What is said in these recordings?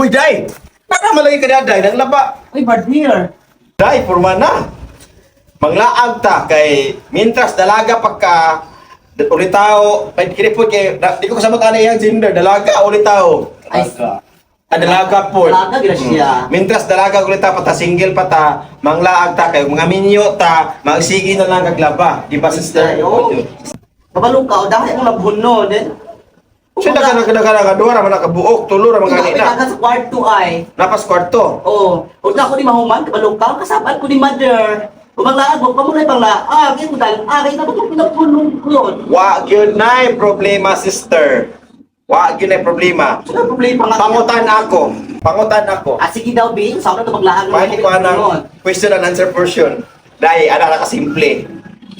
Huy, day! Baka malagi ka na, day, nang laba. Uy, bad here. Day, purma na. Manglaag ta kay mintras dalaga pagka ulit tao, kay kini po kay da- di ko kasabot ano yung gender, dalaga ulit tao. Ay, Ah, dalaga po. Dalaga, grasya. Mintras dalaga ulit ta pata single pata manglaag ta kay mga minyo ta magsigi na lang kaglaba. Di ba sister? Oo. Kabalong ka, dahil mo nabuhon no, din. Siya na kana kana kana kadua ra man nakabuok, tulo ra Kung kanina. sa kwarto ay, Napas kwarto. Oo. Huwag na ako ni mahuman, ka, kasabal ko ni mother. Kung maglaag, huwag pa mo ibang laag. Kaya mo dahil, ah, kaya na ba pinagpulong ko yun? Wa gyud nay problema sister. Wa gyud nay problema. Wala problema nga. Pangutan ako. Pangutan ako. Ah, sige daw, Bin. Sa ako na maglaag. Mahali ko anang question and answer portion. Dahil ana na kasimple.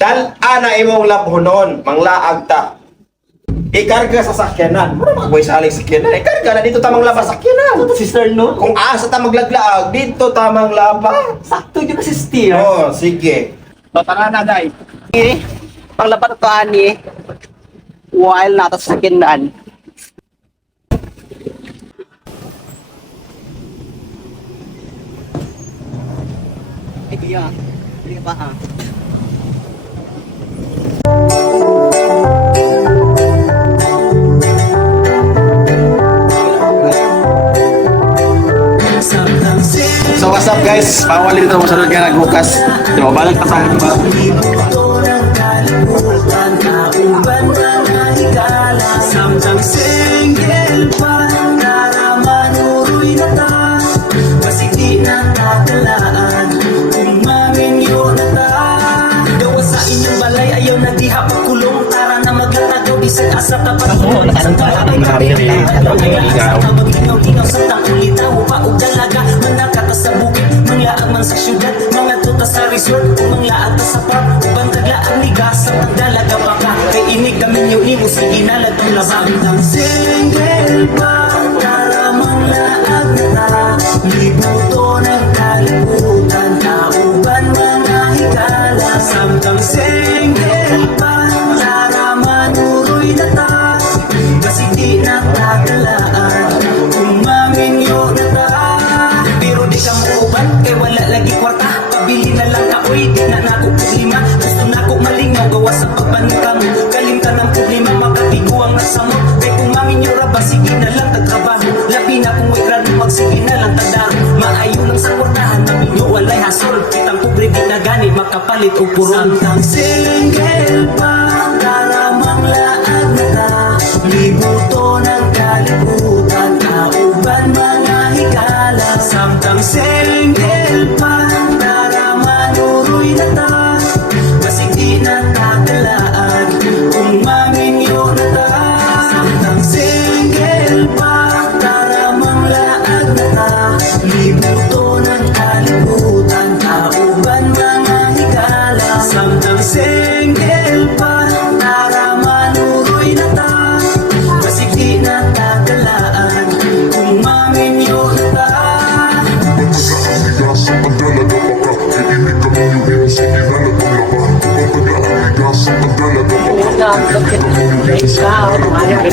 Dal ana imong labhonon, manglaag ta. Ikarga sa sakyanan. Ano mga boy saling sakyanan? Ikarga na dito tamang labas sakyanan. Ano to, sister, no? Kung asa ta maglaglaag, dito tamang labas. Sakto yun kasi steer. Oh, sige. So, tara na, day. Eh, panglapat ko ani, while nato sa sakinan. Eh, kuya. Hindi ka pa, guys? Bawal dito mo sa ka nagbukas. Di ba balik pa sa maglatagaw Bisag asa tapat mo Isang kalabay ka Maglingaw-lingaw sa takulitaw Pa o dalaga sa bukid Manglaang man sa syudad Mga tuta sa resort Manglaag sa park Ubang taglaang ligas Sa pagdalaga pa ka Kay inig kami nyo Imo sige na Latong labang Ang single pa Para manglaag ta Libuto ng kalibutan Kauban mga higala Samtang single na nako problema Gusto na ko malingaw Gawa sa pagpanikam Kalimtan ng problema Makatiguang nasa mo Kay kung maminyo ra ba Sige na lang tagtrabaho Labi na kung way grado Magsige na lang tagdaro Maayo lang sa kwartahan Maminyo walay hasol Kitang pobre di na gani Makapalit o purong Samtang single pa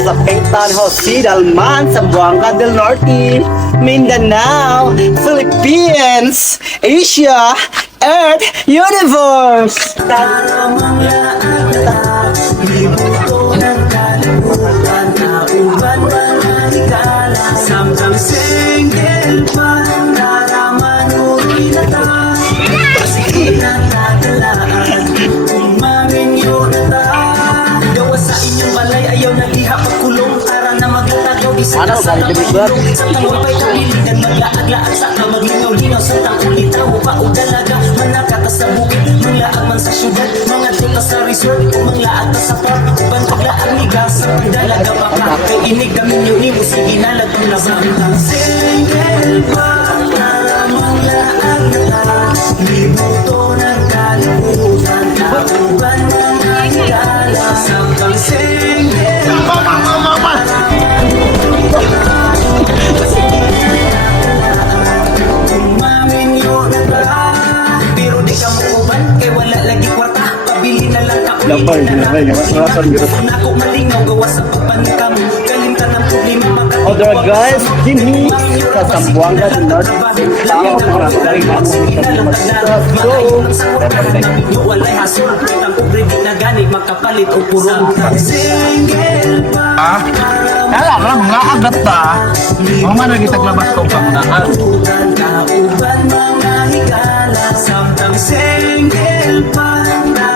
Kapitan Jose Dalman, Zamboanga del Norte, Mindanao, Philippines, Asia, Earth, Universe. Ano, na Diba? maglong Sa tangwapay kabiligan Maglaag-laag sa ka Maglingaw-lingaw Sa tangkulitaw Pa o dalaga Manakata sa bukid Manglaag man sa syudad. Mga tuta sa resort O manglaag ta sa park. Ubang paglaag ni gas Sa dalaga pa ka Kay inig kami nyo ni Sige na latong labang Single Kalimtan ng problema Makatapos Other guys, dini sa Zamboanga do Norte. Tao para sa rin ang ubrigit na gani Magkapalit o purong Single pa Ah, kala ka lang, mga agat ta. Mga man nagitaglabas ko pagdaan. Uban ka, uban mga higala Samtang single pa na